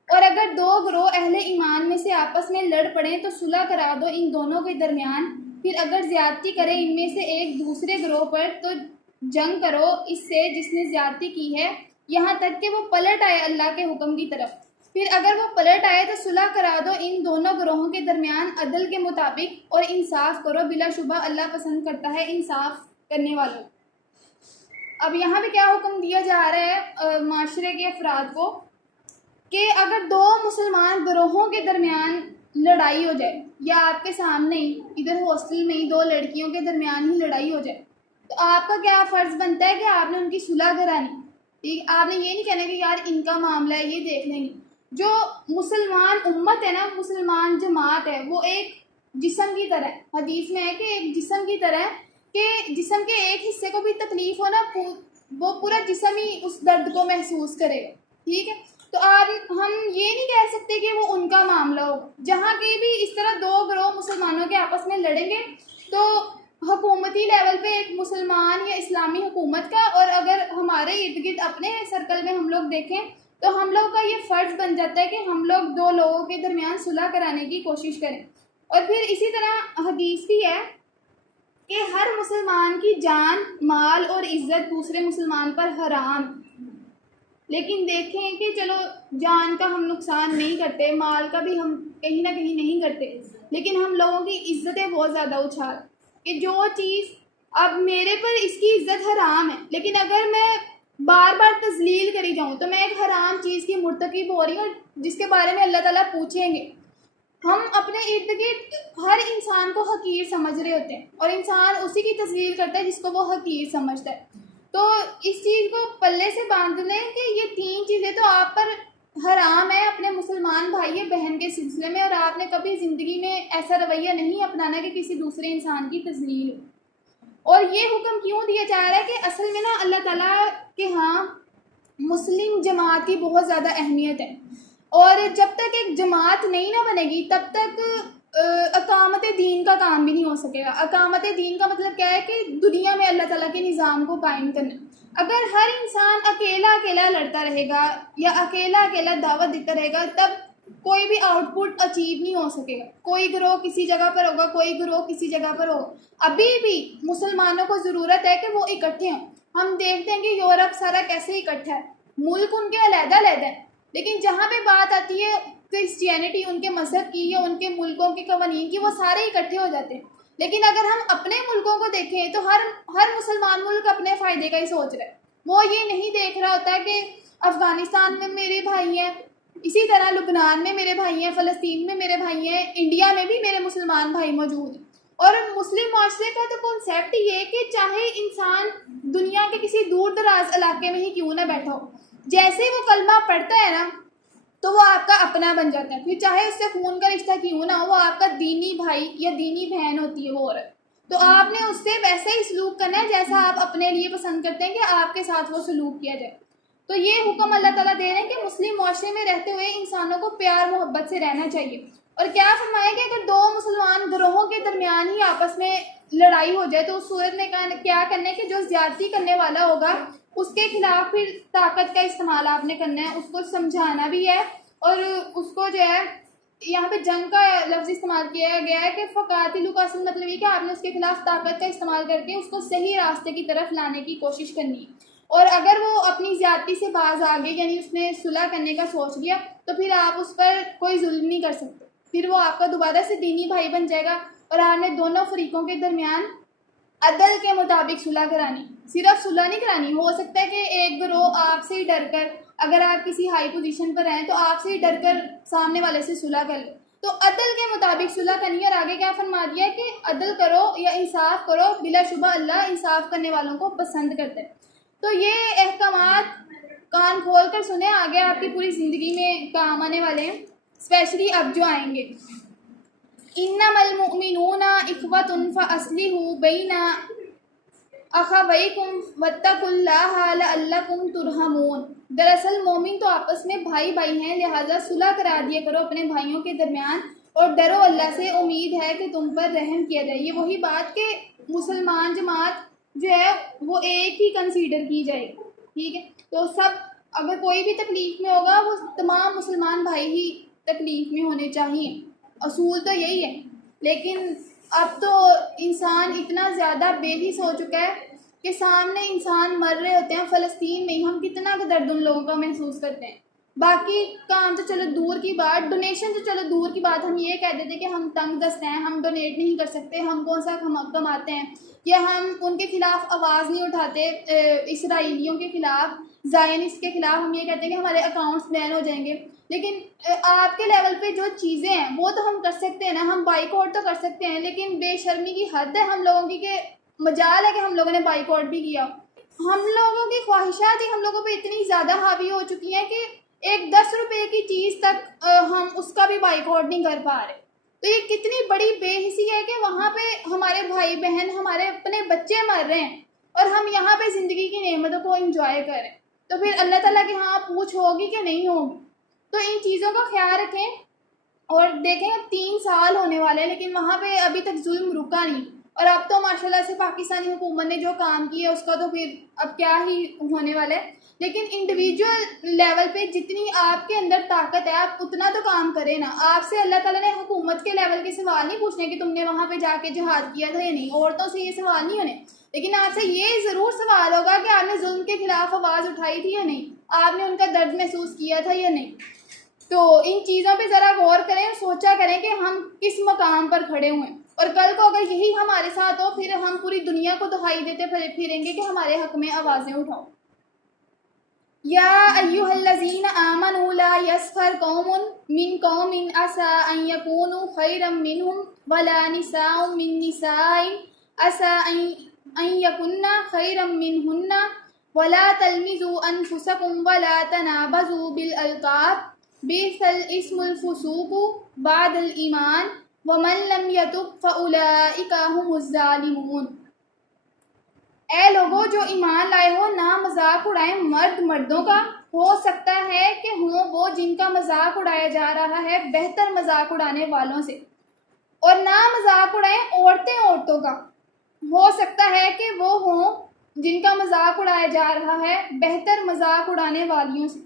اور اگر دو گروہ اہل ایمان میں سے آپس میں لڑ پڑیں تو صلح کرا دو ان دونوں کے درمیان، پھر اگر زیادتی کرے ان میں سے ایک دوسرے گروہ پر تو جنگ کرو اس سے جس نے زیادتی کی ہے، یہاں تک کہ وہ پلٹ آئے اللہ کے حکم کی طرف۔ پھر اگر وہ پلٹ آئے تو صلح کرا دو ان دونوں گروہوں کے درمیان عدل کے مطابق اور انصاف کرو، بلا شبہ اللہ پسند کرتا ہے انصاف کرنے والوں۔ اب یہاں پہ کیا حکم دیا جا رہا ہے معاشرے کے افراد کو کہ اگر دو مسلمان گروہوں کے درمیان لڑائی ہو جائے، یا آپ کے سامنے ہی ادھر ہاسٹل میں ہی دو لڑکیوں کے درمیان ہی لڑائی ہو جائے، تو آپ کا کیا فرض بنتا ہے کہ آپ نے ان کی صلح کرانی۔ ٹھیک، آپ نے یہ نہیں کہنا کہ یار ان کا معاملہ ہے یہ دیکھ لیں گے۔ جو مسلمان امت ہے نا، مسلمان جماعت ہے، وہ ایک جسم کی طرح ہے۔ حدیث میں ہے کہ ایک جسم کی طرح ہے کہ جسم کے ایک حصے کو بھی تکلیف ہو نا، وہ پورا جسم ہی اس درد کو محسوس کرے گا۔ ٹھیک ہے، تو ہم یہ نہیں کہہ سکتے کہ وہ ان کا معاملہ ہو۔ جہاں کی بھی اس طرح دو گروہ مسلمانوں کے آپس میں لڑیں گے تو حکومتی لیول پہ ایک مسلمان یا اسلامی حکومت کا، اور اگر ہمارے ارد گرد اپنے سرکل میں ہم لوگ دیکھیں تو ہم لوگ کا یہ فرض بن جاتا ہے کہ ہم لوگ دو لوگوں کے درمیان صلح کرانے کی کوشش کریں۔ اور پھر اسی طرح حدیث بھی ہے کہ ہر مسلمان کی جان، مال اور عزت دوسرے مسلمان پر حرام۔ لیکن دیکھیں کہ چلو جان کا ہم نقصان نہیں کرتے، مال کا بھی ہم کہیں نہ کہیں نہیں کرتے، لیکن ہم لوگوں کی عزتیں بہت زیادہ اچھال کہ جو چیز اب میرے پر اس کی عزت حرام ہے، لیکن اگر میں بار بار تذلیل کری جاؤں تو میں ایک حرام چیز کی مرتکب ہو رہی ہوں جس کے بارے میں اللہ تعالیٰ پوچھیں گے۔ ہم اپنے ارد گرد ہر انسان کو حقیر سمجھ رہے ہوتے ہیں، اور انسان اسی کی تذلیل کرتا ہے جس کو وہ حقیر سمجھتا ہے۔ تو اس چیز کو پلے سے باندھ لیں کہ یہ تین چیزیں تو آپ پر حرام ہے اپنے مسلمان بھائی یا بہن کے سلسلے میں، اور آپ نے کبھی زندگی میں ایسا رویہ نہیں اپنانا کہ کسی دوسرے انسان کی تذلیل ہو۔ اور یہ حکم کیوں دیا جا رہا ہے کہ اصل میں نا اللہ تعالیٰ کے ہاں مسلم جماعت کی بہت زیادہ اہمیت ہے، اور جب تک ایک جماعت نہیں نہ بنے گی تب تک اقامت دین کا کام بھی نہیں ہو سکے گا۔ اقامت دین کا مطلب کیا ہے کہ دنیا میں اللہ تعالیٰ کے نظام کو قائم کرنا۔ اگر ہر انسان اکیلا اکیلا لڑتا رہے گا یا اکیلا اکیلا دعوت دیتا رہے گا تب کوئی بھی آؤٹ پٹ اچیو نہیں ہو سکے گا۔ کوئی گروہ کسی جگہ پر ہوگا، کوئی گروہ کسی جگہ پر ہوگا۔ ابھی بھی مسلمانوں کو ضرورت ہے کہ وہ اکٹھے ہوں۔ ہم دیکھتے ہیں کہ یورپ سارا کیسے اکٹھا ہے، ملک ان کے علیحدہ علیحدہ ہیں، لیکن جہاں پہ بات آتی ہے کرسچینٹی، ان کے مذہب کی یا ان کے ملکوں کے قوانین کی، وہ سارے اکٹھے ہو جاتے ہیں۔ لیکن اگر ہم اپنے ملکوں کو دیکھیں تو ہر مسلمان ملک اپنے فائدے کا ہی سوچ رہا ہے۔ وہ یہ نہیں دیکھ رہا ہوتا کہ افغانستان میں میرے بھائی ہیں، اسی طرح لبنان میں میرے بھائی ہیں، فلسطین میں میرے بھائی ہیں، انڈیا میں بھی میرے مسلمان بھائی موجود ہیں۔ اور مسلم معاشرے کا تو کنسیپٹ یہ ہے کہ چاہے انسان دنیا کے کسی دور دراز علاقے میں ہی کیوں نہ بیٹھا ہو، جیسے وہ کلمہ پڑھتا ہے نا تو وہ آپ کا اپنا بن جاتا ہے، پھر چاہے اس سے خون کا رشتہ کیوں نہ ہو، وہ آپ کا دینی بھائی یا دینی بہن ہوتی ہے وہ عورت۔ تو آپ نے اس سے ویسے ہی سلوک کرنا ہے جیسا آپ اپنے لیے پسند کرتے ہیں کہ آپ کے ساتھ وہ سلوک کیا جائے۔ تو یہ حکم اللہ تعالیٰ دے رہے ہیں کہ مسلم معاشرے میں رہتے ہوئے انسانوں کو پیار محبت سے رہنا چاہیے۔ اور کیا فرمایا کہ اگر دو مسلمان گروہوں کے درمیان ہی آپس میں لڑائی ہو جائے تو اس صورت میں کیا کرنا ہے کہ جو زیادتی کرنے والا ہوگا اس کے خلاف پھر طاقت کا استعمال آپ نے کرنا ہے، اس کو سمجھانا بھی ہے، اور اس کو جو ہے یہاں پہ جنگ کا لفظ استعمال کیا گیا ہے کہ فقاتلوا کا اصل مطلب یہ کہ آپ نے اس کے خلاف طاقت کا استعمال کر کے اس کو صحیح راستے کی طرف لانے کی کوشش کرنی ہے۔ اور اگر وہ اپنی زیادتی سے باز آگے یعنی اس نے صلح کرنے کا سوچ لیا تو پھر آپ اس پر کوئی ظلم نہیں کر سکتے، پھر وہ آپ کا دوبارہ سے دینی بھائی بن جائے گا، اور آپ نے دونوں فریقوں کے درمیان عدل کے مطابق صلح کرانی۔ صرف صلح نہیں کرانی، ہو سکتا ہے کہ ایک گروہ آپ سے ہی ڈر کر، اگر آپ کسی ہائی پوزیشن پر ہیں تو آپ سے ہی ڈر کر سامنے والے سے صلح کر لیں، تو عدل کے مطابق صلح کرنی ہے۔ اور آگے کیا فرما دیا ہے کہ عدل کرو یا انصاف کرو، بلا شبہ اللہ انصاف کرنے والوں کو پسند کرتے ہیں۔ تو یہ احکامات کان کھول کر سنیں، آگے آپ کی پوری زندگی میں کام آنے والے ہیں۔ اسپیشلی اب جو آئیں گے. انما المؤمنون اخوۃ فاصلحوا بین اخویکم واتقوا اللہ لعلکم ترحمون. دراصل مومن تو آپس میں بھائی بھائی ہیں، لہٰذا صلح کرا دیا کرو اپنے بھائیوں کے درمیان، اور ڈرو اللہ سے، امید ہے کہ تم پر رحم کیا جائے. یہ وہی بات کہ مسلمان جماعت جو ہے وہ ایک ہی کنسیڈر کی جائے گی. ٹھیک ہے، تو سب اگر کوئی بھی تکلیف میں ہوگا وہ تمام مسلمان بھائی ہی تکلیف میں ہونے چاہیے. اصول تو یہی ہے. لیکن اب تو انسان اتنا زیادہ بے حس ہو چکا ہے کہ سامنے انسان مر رہے ہوتے ہیں فلسطین میں ہی، ہم کتنا درد ان لوگوں کا محسوس کرتے ہیں. باقی کام تو چلو دور کی بات، ڈونیشن تو چلو دور کی بات، ہم یہ کہہ دیتے کہ ہم تنگ دست ہیں، ہم ڈونیٹ نہیں کر سکتے، ہم کون سا کماتے ہیں، یا ہم ان کے خلاف آواز نہیں اٹھاتے، اسرائیلیوں کے خلاف، زائنسٹ کے خلاف. ہم یہ کہتے ہیں کہ ہمارے اکاؤنٹس بین ہو جائیں گے. لیکن آپ کے لیول پہ جو چیزیں ہیں وہ تو ہم کر سکتے ہیں نا، ہم بائک آؤٹ تو کر سکتے ہیں، لیکن بے شرمی کی حد ہے ہم لوگوں کی کہ مجال ہے کہ ہم لوگوں نے بائک آؤٹ بھی کیا. ہم لوگوں کی خواہشات ہی ہم لوگوں پہ اتنی زیادہ حاوی ہو چکی ہیں کہ ایک 10 روپے کی چیز تک ہم اس کا بھی بائک آؤٹ نہیں کر پا رہے. تو یہ کتنی بڑی بے حسی ہے کہ وہاں پہ ہمارے بھائی بہن، ہمارے اپنے بچے مر رہے ہیں اور ہم یہاں پہ زندگی کی نعمتوں کو انجوائے کریں. تو پھر اللہ تعالیٰ کے ہاں پوچھ ہوگی کہ نہیں ہوگی. تو ان چیزوں کا خیال رکھیں. اور دیکھیں اب 3 سال ہونے والے ہیں لیکن وہاں پہ ابھی تک ظلم رکا نہیں. اور اب تو ماشاءاللہ سے پاکستانی حکومت نے جو کام کیا ہے اس کا تو پھر اب کیا ہی ہونے والا ہے. لیکن انڈیویجول لیول پہ جتنی آپ کے اندر طاقت ہے آپ اتنا تو کام کریں نا. آپ سے اللہ تعالیٰ نے حکومت کے لیول کے سوال نہیں پوچھنے کہ تم نے وہاں پہ جا کے جہاد کیا تھا یا نہیں. عورتوں سے یہ سوال نہیں ہونے، لیکن آپ سے یہ ضرور سوال ہوگا کہ آپ نے ظلم کے خلاف آواز اٹھائی تھی یا نہیں، آپ نے ان کا درد محسوس کیا تھا یا نہیں. تو ان چیزوں پہ ذرا غور کریں، سوچا کریں کہ ہم کس مقام پر کھڑے ہوئے ہیں، اور کل کو اگر یہی ہمارے ساتھ ہو پھر ہم پوری دنیا کو دہائی دیتے پھریں گے کہ ہمارے حق میں آوازیں اٹھاؤ. یا ایھا الذین آمنوا لا یسخر قوم من قوم عسى ان یکونوا خیرا منہم ولا نساء من نساء عسى ان یکن خیرا منہن ولا تلمزوا انفسکم ولا تنابزوا بالالقاب بئس الاسم الفسوق بعد الایمان ومن لم یتب فاولئک هم الظالمون. اے لوگوں جو ایمان لائے ہو، نہ مذاق اڑائیں مرد مردوں کا. ہو سکتا ہے کہ ہوں وہ جن کا مذاق اڑایا جا رہا ہے بہتر مذاق اڑانے والوں سے، اور نہ مذاق اڑائیں عورتیں عورتوں کا. ہو سکتا ہے کہ وہ ہوں جن کا مذاق اڑایا جا رہا ہے بہتر مذاق اڑانے والیوں سے.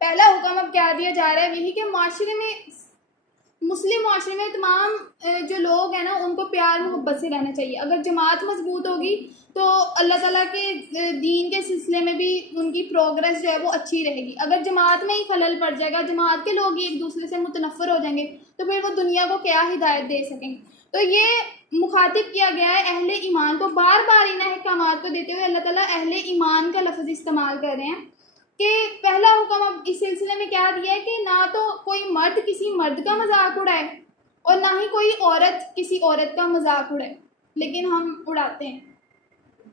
پہلا حکم اب کیا دیا جا رہا ہے یہی کہ معاشرے میں، مسلم معاشرے میں تمام جو لوگ ہیں نا ان کو پیار محبت سے رہنا چاہیے. اگر جماعت مضبوط ہوگی تو اللہ تعالیٰ کے دین کے سلسلے میں بھی ان کی پروگرس جو ہے وہ اچھی رہے گی. اگر جماعت میں ہی خلل پڑ جائے گا، جماعت کے لوگ ہی ایک دوسرے سے متنفر ہو جائیں گے، تو پھر وہ دنیا کو کیا ہدایت دے سکیں گے. تو یہ مخاطب کیا گیا ہے اہل ایمان کو. بار بار ان احکامات کو دیتے ہوئے اللہ تعالیٰ اہل ایمان کا لفظ استعمال کر رہے ہیں کہ پہلا حکم اب اس سلسلے میں کیا دیا ہے کہ نہ تو کوئی مرد کسی مرد کا مذاق اڑائے اور نہ ہی کوئی عورت کسی عورت کا مذاق اڑائے. لیکن ہم اڑاتے ہیں،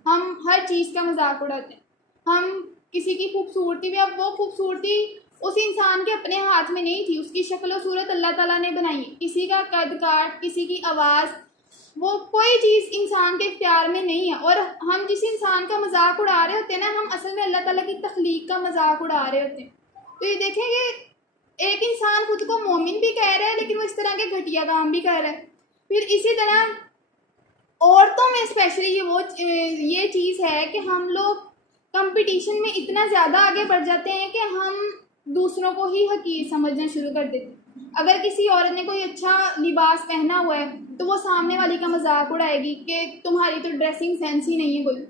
ہم ہر چیز کا مذاق اڑاتے ہیں. ہم کسی کی خوبصورتی بھی، اب وہ خوبصورتی اس انسان کے اپنے ہاتھ میں نہیں تھی، اس کی شکل و صورت اللہ تعالیٰ نے بنائی. کسی کا قد کاٹ، کسی کی آواز، وہ کوئی چیز انسان کے اختیار میں نہیں ہے. اور ہم جس انسان کا مذاق اڑا رہے ہوتے ہیں نا، ہم اصل میں اللہ تعالیٰ کی تخلیق کا مذاق اڑا رہے ہوتے ہیں. تو یہ دیکھیں کہ ایک انسان خود کو مومن بھی کہہ رہا ہے لیکن وہ اس طرح کے گھٹیا کام بھی کر رہا ہے. پھر اسی طرح عورتوں میں اسپیشلی یہ چیز ہے کہ ہم لوگ کمپٹیشن میں اتنا زیادہ آگے بڑھ جاتے ہیں کہ ہم دوسروں کو ہی حقیر سمجھنا شروع کر دیتے ہیں. اگر کسی عورت نے کوئی اچھا لباس پہنا ہوا ہے تو وہ سامنے والی کا مذاق اڑائے گی کہ تمہاری تو ڈریسنگ سینس ہی نہیں ہے کوئی.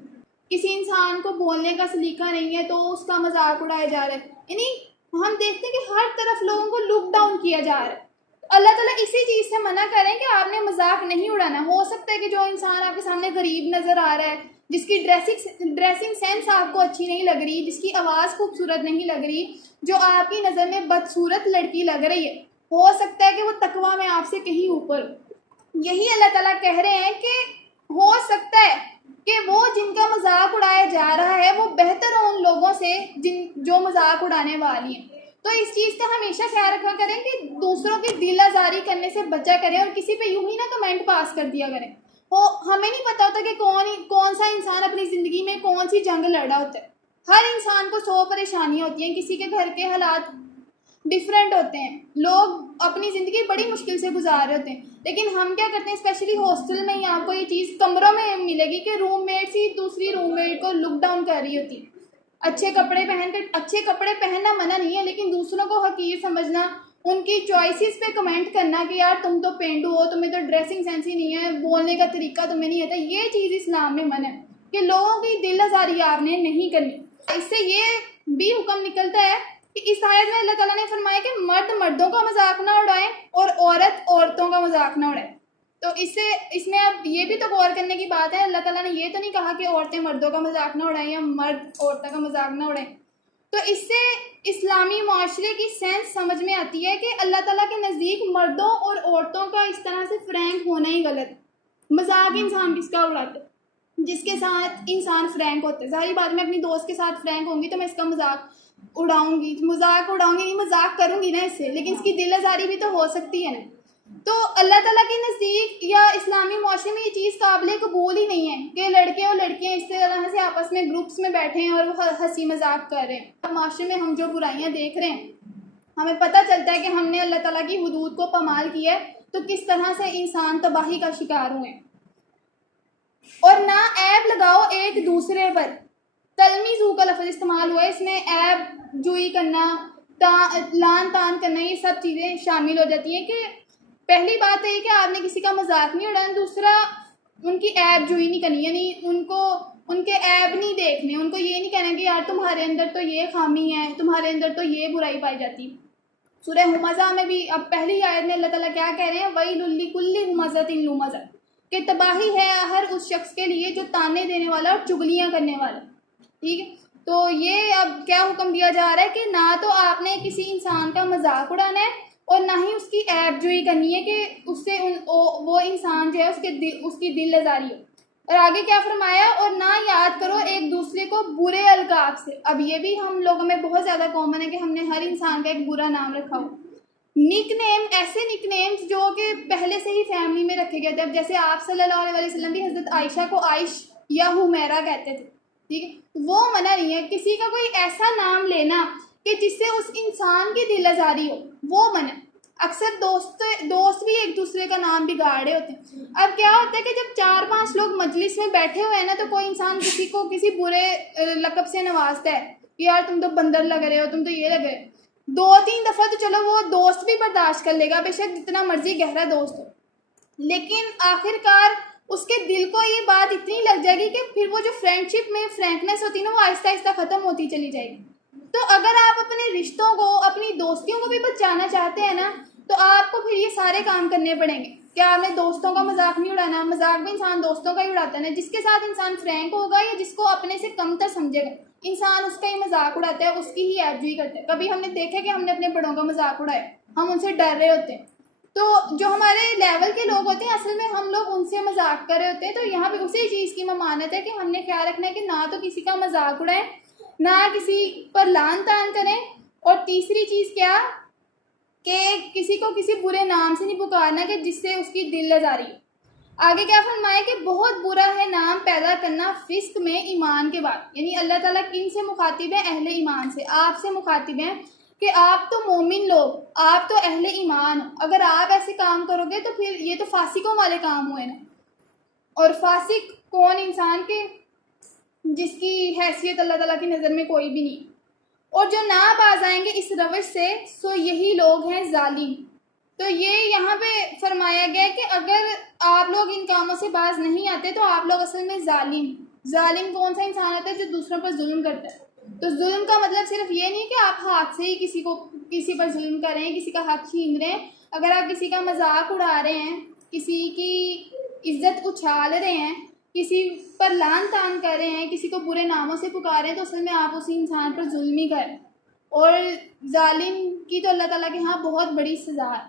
کسی انسان کو بولنے کا سلیقہ نہیں ہے تو اس کا مذاق اڑایا جا رہا ہے. یعنی ہم دیکھتے ہیں کہ ہر طرف لوگوں کو لک ڈاؤن کیا جا رہا ہے. اللہ تعالیٰ اسی چیز سے منع کریں کہ آپ نے مذاق نہیں اڑانا. ہو سکتا ہے کہ جو انسان آپ کے سامنے غریب نظر آ رہا ہے، جس کی ڈریسنگ سینس آپ کو اچھی نہیں لگ رہی، جس کی آواز خوبصورت نہیں لگ رہی، جو آپ کی نظر میں بدصورت لڑکی لگ رہی ہے، ہو سکتا ہے کہ وہ تقویٰ میں آپ سے کہیں اوپر. یہی اللہ تعالیٰ کہہ رہے ہیں کہ ہو سکتا ہے کہ وہ جن کا مذاق اڑایا جا رہا ہے وہ بہتر ہوں ان لوگوں سے جو مذاق اڑانے والی ہیں. تو اس چیز کا ہمیشہ خیال رکھا کریں کہ دوسروں کی دل آزاری کرنے سے بچا کریں اور کسی پہ یوں ہی نہ کمنٹ پاس کر دیا کریں. ہمیں نہیں پتا ہوتا کہ کون سا انسان اپنی زندگی میں کون سی جنگ لڑ رہا ہوتا ہے. ہر انسان کو 100 پریشانیاں ہوتی ہیں, کسی کے گھر کے حالات ڈفرینٹ ہوتے ہیں, لوگ اپنی زندگی بڑی مشکل سے گزار رہے ہوتے ہیں, لیکن ہم کیا کرتے ہیں, اسپیشلی ہاسٹل میں ہی آپ کو یہ چیز کمروں میں ملے گی کہ روم میٹس ہی دوسری روم میٹ کو لک ڈاؤن کر رہی ہوتی ہے. اچھے کپڑے پہننا منع نہیں ہے, لیکن دوسروں کو حقیر سمجھنا, ان کی چوائسیز پہ کمنٹ کرنا کہ یار تم تو پینڈو ہو, تمہیں تو ڈریسنگ سینس ہی نہیں ہے, بولنے کا طریقہ تمہیں نہیں آتا, یہ چیز اسلام میں منع ہے کہ لوگوں کی دل آزاری آپ نے نہیں کرنی. اس سے یہ بھی حکم نکلتا ہے کہ اس آیت میں اللہ تعالیٰ نے فرمایا کہ مرد مردوں کا مذاق نہ اڑائیں اور عورت عورتوں کا مذاق نہ اڑائیں. تو اس میں اب یہ بھی تو غور کرنے کی بات ہے, اللہ تعالیٰ نے یہ تو نہیں کہا کہ عورتیں مردوں کا مذاق نہ اڑائیں یا مرد عورتوں کا مذاق نہ اڑائیں. تو اس سے اسلامی معاشرے کی سینس سمجھ میں آتی ہے کہ اللہ تعالیٰ کے نزدیک مردوں اور عورتوں کا اس طرح سے فرینک ہونا ہی غلط ہے. مذاق انسان کس کا اڑاتا ہے؟ جس کے ساتھ انسان فرینک ہوتا ہے. ظاہری بات میں اپنی دوست کے ساتھ فرینک ہوں گی تو میں اس کا مذاق اڑاؤں گی نہیں, مذاق کروں گی نا اس سے, لیکن اس کی دل آزاری بھی تو ہو سکتی ہے نا. تو اللہ تعالیٰ کے نزدیک یا اسلامی معاشرے میں یہ چیز قابل قبول ہی نہیں ہے کہ لڑکے اور لڑکیاں اس طرح سے آپس میں گروپس میں بیٹھے ہیں اور وہ ہنسی مذاق کر رہے ہیں. معاشرے میں ہم جو برائیاں دیکھ رہے ہیں, ہمیں پتہ چلتا ہے کہ ہم نے اللہ تعالیٰ کی حدود کو پامال کیا ہے, تو کس طرح سے انسان تباہی کا شکار ہوئے. اور نہ عیب لگاؤ ایک دوسرے پر. تلمیزو کا لفظ استعمال ہوا ہے, اس میں عیب جوئی کرنا, لان تان کرنا, یہ سب چیزیں شامل ہو جاتی ہیں. کہ پہلی بات تو یہ کہ آپ نے کسی کا مذاق نہیں اڑانا, دوسرا ان کی عیب جوئی نہیں کرنی, یعنی ان کے عیب نہیں دیکھنے, ان کو یہ نہیں کہنا کہ یار تمہارے اندر تو یہ خامی ہے, تمہارے اندر تو یہ برائی پائی جاتی. سورہ ہمزہ میں بھی اب پہلی آیت میں اللہ تعالیٰ کیا کہہ رہے ہیں, وَيْلٌ لِكُلِّ ہُمَزَةٍ لُمَزَةٍ, کہ تباہی ہے ہر اس شخص کے لیے جو تانے دینے والا اور چگلیاں کرنے والا. ٹھیک ہے, تو یہ اب کیا حکم دیا جا رہا ہے کہ نہ تو آپ نے کسی انسان کا مذاق اڑانا ہے اور نہ ہی اس کی عیب جوئی کرنی ہے کہ اس سے وہ انسان جو ہے اس کی دل آزاری ہو. اور آگے کیا فرمایا, اور نہ یاد کرو ایک دوسرے کو برے القاب سے. اب یہ بھی ہم لوگوں میں بہت زیادہ کامن ہے کہ ہم نے ہر انسان کا ایک برا نام رکھا ہو. نک نیم, ایسے نک نیمز جو کہ پہلے سے ہی فیملی میں رکھے گئے تھے. اب جیسے آپ صلی اللہ علیہ وسلم بھی حضرت عائشہ کو عائش یا حمیرہ کہتے تھے, ٹھیک ہے, وہ منع نہیں ہے. کسی کا کوئی ایسا نام لینا کہ جس سے اس انسان کی دل آزاری ہو, وہ منع. اکثر دوست بھی ایک دوسرے کا نام بگاڑے ہوتے ہیں. اب کیا ہوتا ہے کہ جب 4-5 لوگ مجلس میں بیٹھے ہوئے ہیں نا, تو کوئی انسان کسی کو کسی برے لقب سے نوازتا ہے کہ یار تم تو بندر لگ رہے ہو, تم تو یہ لگ رہے ہو. 2-3 دفعہ تو چلو وہ دوست بھی برداشت کر لے گا, بے شک جتنا مرضی گہرا دوست ہو, لیکن آخر کار اس کے دل کو یہ بات اتنی لگ جائے گی کہ پھر وہ جو فرینڈ شپ میں فرینکنیس ہوتی ہے نا, وہ آہستہ آہستہ ختم ہوتی چلی جائے گی. تو اگر آپ اپنے رشتوں کو, اپنی دوستیوں کو بھی بچانا چاہتے ہیں نا, تو آپ کو پھر یہ سارے کام کرنے پڑیں گے کہ آپ نے دوستوں کا مذاق نہیں اڑانا. مذاق بھی انسان دوستوں کا ہی اڑاتا ہے, جس کے ساتھ انسان فرینک ہوگا یا جس کو اپنے سے کم تر سمجھے گا, انسان اس کا ہی مذاق اڑاتا ہے, اس کی ہی عیب جوئی کرتا ہے. کبھی ہم نے دیکھا کہ ہم نے اپنے بڑوں کا مذاق اڑایا, ہم ان سے ڈر رہے ہوتے ہیں. تو جو ہمارے لیول کے لوگ ہوتے ہیں, اصل میں ہم لوگ ان سے مذاق کر رہے ہوتے ہیں. تو یہاں پہ اسی چیز کی ممانت ہے کہ ہم نے خیال رکھنا ہے کہ نہ تو کسی کا مذاق اڑائیں, نہ کسی پر لان تان کریں, اور تیسری چیز کیا کہ کسی کو کسی برے نام سے نہیں پکارنا کہ جس سے اس کی دل آزاری. آگے کیا فرمایا کہ بہت برا ہے نام پیدا کرنا فسق میں ایمان کے بعد. یعنی اللہ تعالیٰ کن سے مخاطب ہے؟ اہل ایمان سے. آپ سے مخاطب ہیں کہ آپ تو مومن لوگ, آپ تو اہل ایمان ہو. اگر آپ ایسے کام کرو گے تو پھر یہ تو فاسقوں والے کام ہوئے نا. اور فاسق کون؟ انسان کے جس کی حیثیت اللہ تعالیٰ کی نظر میں کوئی بھی نہیں. اور جو نہ باز آئیں گے اس روش سے, سو یہی لوگ ہیں ظالم. تو یہ یہاں پہ فرمایا گیا کہ اگر آپ لوگ ان کاموں سے باز نہیں آتے تو آپ لوگ اصل میں ظالم کون سا انسان ہوتا ہے؟ جو دوسروں پر ظلم کرتا ہے. تو ظلم کا مطلب صرف یہ نہیں کہ آپ ہاتھ سے ہی کسی پر ظلم کر رہے ہیں, کسی کا حق چھین رہے ہیں. اگر آپ کسی کا مذاق اڑا رہے ہیں, کسی کی عزت اچھال رہے ہیں, کسی پر لان تان کر رہے ہیں, کسی کو برے ناموں سے پکار رہے ہیں, تو اصل میں آپ اسی انسان پر ظلم ہی کر. اور ظالم کی تو اللہ تعالیٰ کے ہاں بہت بڑی سزا ہے.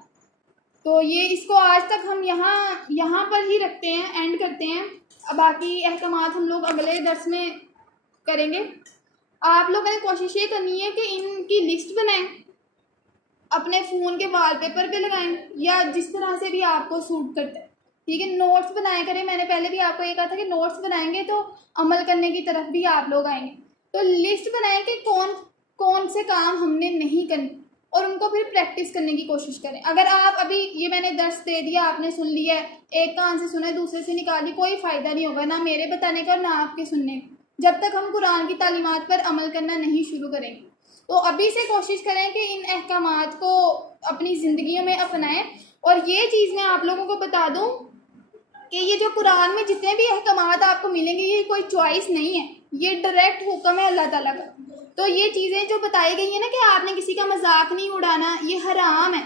تو یہ اس کو آج تک ہم یہاں پر ہی رکھتے ہیں, اینڈ کرتے ہیں. باقی احکامات ہم لوگ اگلے درس میں کریں گے. آپ لوگوں نے کوشش یہ کرنی ہے کہ ان کی لسٹ بنائیں اپنے فون کے وال پیپر پہ لگائیں یا جس طرح سے بھی آپ کو سوٹ کرتا ہے، ٹھیک ہے. نوٹس بنایا کریں. میں نے پہلے بھی آپ کو یہ کہا تھا کہ نوٹس بنائیں گے تو عمل کرنے کی طرف بھی آپ لوگ آئیں گے. تو لسٹ بنائیں کہ کون سے کام ہم نے نہیں کرنے اور ان کو پھر پریکٹس کرنے کی کوشش کریں. اگر آپ ابھی یہ میں نے درس دے دیا، آپ نے سن لیا ہے، ایک کان سے سنا ہے دوسرے سے نکالی، کوئی فائدہ نہیں ہوگا، نہ میرے بتانے کا نہ آپ کے سننے کا، جب تک ہم قرآن کی تعلیمات پر عمل کرنا نہیں شروع کریں گے. تو ابھی سے کوشش کریں کہ ان احکامات کو اپنی زندگیوں میں اپنائیں. اور یہ چیز میں آپ لوگوں کو بتا دوں کہ یہ جو قرآن میں جتنے بھی احکامات آپ کو ملیں گے یہ کوئی چوائس نہیں ہے، یہ ڈائریکٹ حکم ہے اللہ تعالیٰ کا. تو یہ چیزیں جو بتائی گئی ہیں نا کہ آپ نے کسی کا مذاق نہیں اڑانا، یہ حرام ہے.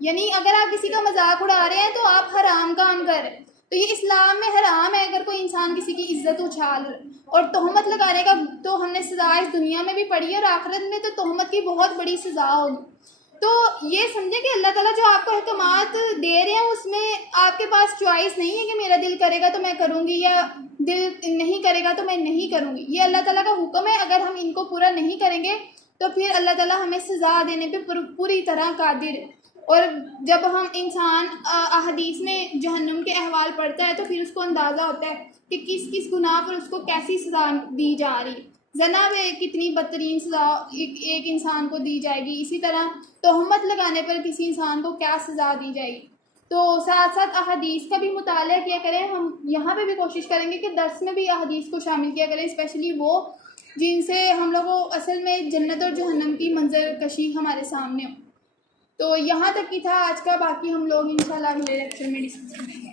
یعنی اگر آپ کسی کا مذاق اڑا رہے ہیں تو آپ حرام کام کر رہے ہیں. تو یہ اسلام میں حرام ہے اگر کوئی انسان کسی کی عزت اچھال رہے. اور تہمت لگانے کا تو ہم نے سزا اس دنیا میں بھی پڑھی ہے اور آخرت میں تو تہمت کی بہت بڑی سزا ہوگی. تو یہ سمجھیں کہ اللہ تعالیٰ جو آپ کو احکامات دے رہے ہیں اس میں آپ کے پاس چوائس نہیں ہے کہ میرا دل کرے گا تو میں کروں گی یا دل نہیں کرے گا تو میں نہیں کروں گی. یہ اللہ تعالیٰ کا حکم ہے. اگر ہم ان کو پورا نہیں کریں گے تو پھر اللہ تعالیٰ ہمیں سزا دینے پہ پوری طرح قادر ہے. اور جب ہم انسان احادیث میں جہنم کے احوال پڑھتا ہے تو پھر اس کو اندازہ ہوتا ہے کہ کس کس گناہ پر اس کو کیسی سزا دی جا رہی ہے. زنا میں کتنی بدترین سزا ایک انسان کو دی جائے گی، اسی طرح تہمت لگانے پر کسی انسان کو کیا سزا دی جائے گی. تو ساتھ ساتھ احادیث کا بھی مطالعہ کیا کریں. ہم یہاں پہ بھی کوشش کریں گے کہ درس میں بھی احادیث کو شامل کیا کریں، اسپیشلی وہ جن سے ہم لوگوں اصل میں جنت اور جہنم کی منظر کشی ہمارے سامنے ہو. تو یہاں تک کی تھا آج کا، باقی ہم لوگ انشاءاللہ اگلے لیکچر میں ڈسکس کریں گے.